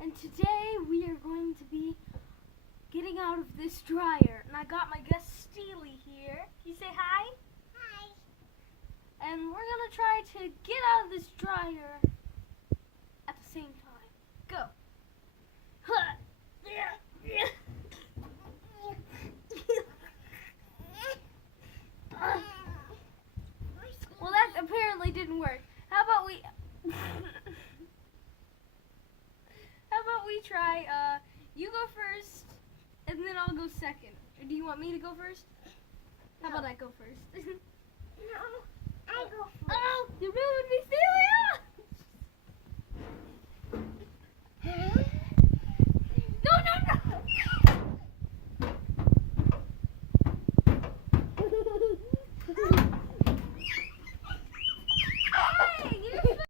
And today we are going to be getting out of this dryer. And I got my guest Steely here. Can you say hi? Hi. And we're gonna try to get out of this dryer at the same time. Go. Well, that apparently didn't work. How about we try you go first and then I'll go second. Or do you want me to go first? How about I go first? No, I go first. Oh, you ruined me, Steely!